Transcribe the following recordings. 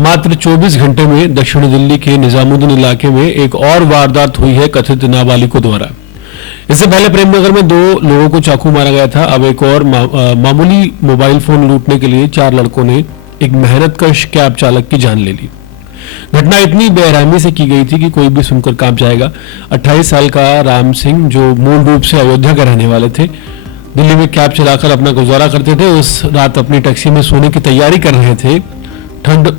मात्र 24 घंटे में दक्षिण दिल्ली के निजामुद्दीन इलाके में एक और वारदात हुई है कथित नाबालिगों द्वारा। इससे पहले प्रेमनगर में 2 लोगों को चाकू मारा गया था। अब एक और मामूली मोबाइल फोन लूटने के लिए 4 लड़कों ने एक मेहनतकश कैब चालक की जान ले ली। घटना इतनी बेरहमी से की गई थी कि कोई भी सुनकर कांप जाएगा। 28 साल का राम सिंह, जो मूल रूप से अयोध्या के रहने वाले थे, दिल्ली में कैब चलाकर अपना गुजारा करते थे। उस रात अपनी टैक्सी में सोने की तैयारी कर रहे थे। ठंड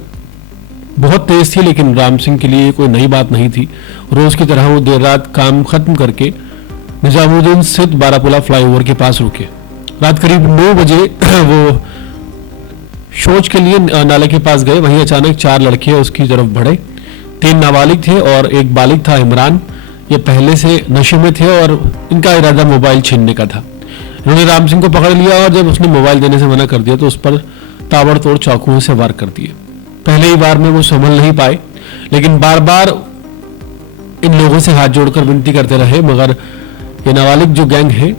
बहुत तेज थी, लेकिन राम सिंह के लिए कोई नई बात नहीं थी। रोज की तरह वो देर रात काम खत्म करके निजामुद्दीन स्थित बारापुला फ्लाईओवर के पास रुके। रात करीब 9 बजे वो शौच के लिए नाले के पास गए। वहीं अचानक 4 लड़के उसकी तरफ बढ़े। 3 नाबालिग थे और एक बालिग था, इमरान। ये पहले से नशे में थे और इनका इरादा मोबाइल छीनने का था। इन्होंने राम सिंह को पकड़ लिया और जब उसने मोबाइल देने से मना कर दिया तो उस पर ताबड़तोड़ चाकुओं से वार कर दिए। पहले ही बार में वो संभल नहीं पाए, लेकिन बार बार इन लोगों से हाथ जोड़कर विनती करते रहे, मगर ये नाबालिग जो गैंग है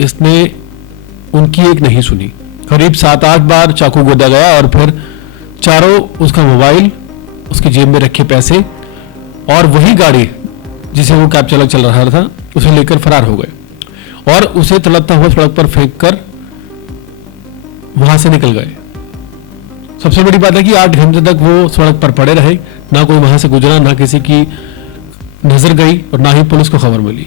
इसने उनकी एक नहीं सुनी। करीब 7-8 बार चाकू गोदा गया और फिर चारों उसका मोबाइल, उसकी जेब में रखे पैसे और वही गाड़ी जिसे वो कैब चालक चल रहा था उसे लेकर फरार हो गए और उसे तड़पता हुआ सड़क पर फेंक कर वहां से निकल गए। सबसे बड़ी बात है कि 8 घंटे तक वो सड़क पर पड़े रहे। ना कोई वहां से गुजरा, ना किसी की नजर गई और ना ही पुलिस को खबर मिली।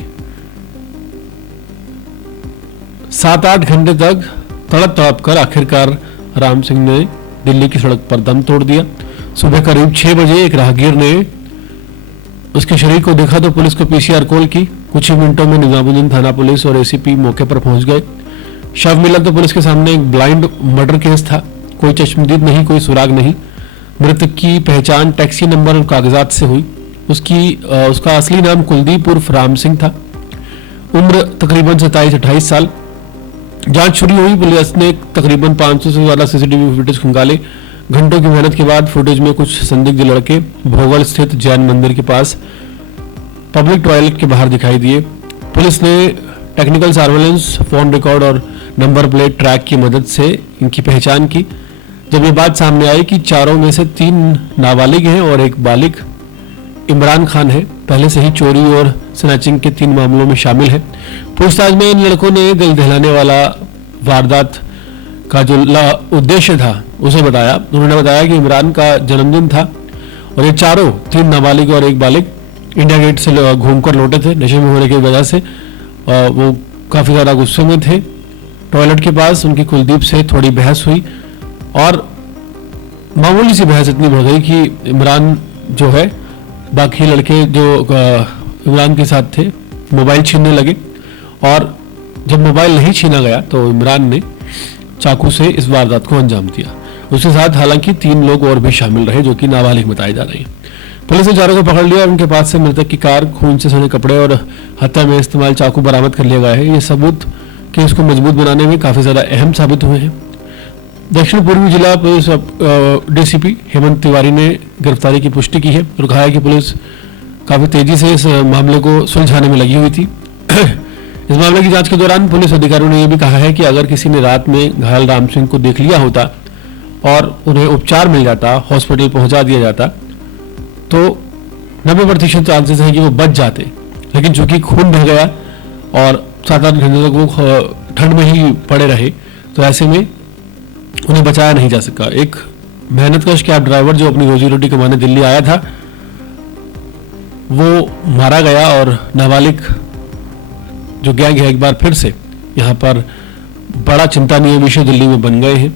7-8 घंटे तक तड़प कर आखिरकार राम सिंह ने दिल्ली की सड़क पर दम तोड़ दिया। सुबह करीब 6 बजे एक राहगीर ने उसके शरीर को देखा तो पुलिस को पीसीआर कॉल की। कुछ ही मिनटों में निजामुद्दीन थाना पुलिस और एसीपी मौके पर पहुंच गए। शव मिला तो पुलिस के सामने एक ब्लाइंड मर्डर केस था। कोई चश्मदीद नहीं, कोई सुराग नहीं। मृतक की पहचान टैक्सी नंबर और कागजात से हुई। उसका असली नाम कुलदीप उर्फ राम सिंह था। उम्र तकरीबन 27-28 साल। जांच शुरू हुई। पुलिस ने तकरीबन 500 से ज्यादा सीसीटीवी फुटेज खंगाले। घंटों की मेहनत के बाद फुटेज में कुछ संदिग्ध लड़के भोगल स्थित जैन मंदिर के पास पब्लिक टॉयलेट के बाहर दिखाई दिए। पुलिस ने टेक्निकल सर्वेलेंस, फोन रिकॉर्ड और नंबर प्लेट ट्रैक की मदद से इनकी पहचान की। जब ये बात सामने आई कि चारों में से 3 नाबालिग हैं और एक बालिग इमरान खान है, पहले से ही चोरी और स्नैचिंग के 3 मामलों में शामिल है। पूछताछ में इन लड़कों ने दिल दहलाने वाला वारदात का जो उद्देश्य था उसे बताया। उन्होंने बताया कि इमरान का जन्मदिन था और ये चारों 3 नाबालिग और एक बालिग इंडिया गेट से घूमकर लौटे थे। नशे में होने की वजह से वो काफी ज्यादा गुस्से में थे। टॉयलेट के पास उनकी कुलदीप से थोड़ी बहस हुई और मामूली सी बहस इतनी बढ़ गई कि इमरान जो है, बाकी लड़के जो इमरान के साथ थे मोबाइल छीनने लगे और जब मोबाइल नहीं छीना गया तो इमरान ने चाकू से इस वारदात को अंजाम दिया। उसके साथ हालांकि 3 लोग और भी शामिल रहे जो कि नाबालिग बताए जा रहे हैं। पुलिस ने चारों को पकड़ लिया और उनके पास से मृतक की कार, खून से सने कपड़े और हत्या में इस्तेमाल चाकू बरामद कर लिया गया है। ये सबूत केस को मजबूत बनाने में काफी ज्यादा अहम साबित हुए हैं। दक्षिण पूर्वी जिला पुलिस डीसीपी हेमंत तिवारी ने गिरफ्तारी की पुष्टि की है और कहा है कि पुलिस काफी तेजी से इस मामले को सुलझाने में लगी हुई थी। इस मामले की जांच के दौरान पुलिस अधिकारियों ने यह भी कहा है कि अगर किसी ने रात में घायल राम सिंह को देख लिया होता और उन्हें उपचार मिल जाता, हॉस्पिटल पहुंचा दिया जाता, तो 90% चांसेस है कि वो बच जाते। लेकिन चूंकि खून बह गया और 7-8 घंटे तक वो ठंड में ही पड़े रहे, तो ऐसे में उन्हें बचाया नहीं जा सका। एक मेहनतकश कैब ड्राइवर जो अपनी रोजी रोटी कमाने दिल्ली आया था, वो मारा गया और नाबालिग जो गैंग है एक बार फिर से यहाँ पर बड़ा चिंतनीय विषय दिल्ली में बन गए हैं।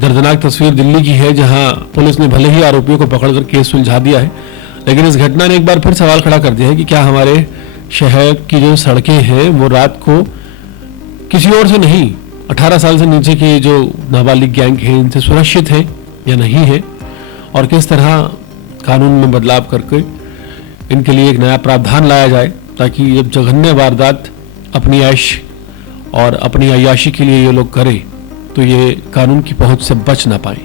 दर्दनाक तस्वीर दिल्ली की है, जहां पुलिस ने भले ही आरोपियों को पकड़कर केस सुलझा दिया है, लेकिन इस घटना ने एक बार फिर सवाल खड़ा कर दिया है कि क्या हमारे शहर की जो सड़कें हैं वो रात को किसी और से नहीं, 18 साल से नीचे की जो नाबालिग गैंग है इनसे सुरक्षित है या नहीं है, और किस तरह कानून में बदलाव करके इनके लिए एक नया प्रावधान लाया जाए ताकि जब जघन्य वारदात अपनी ऐश और अपनी अय्याशी के लिए ये लोग करें तो ये कानून की पहुंच से बच ना पाए।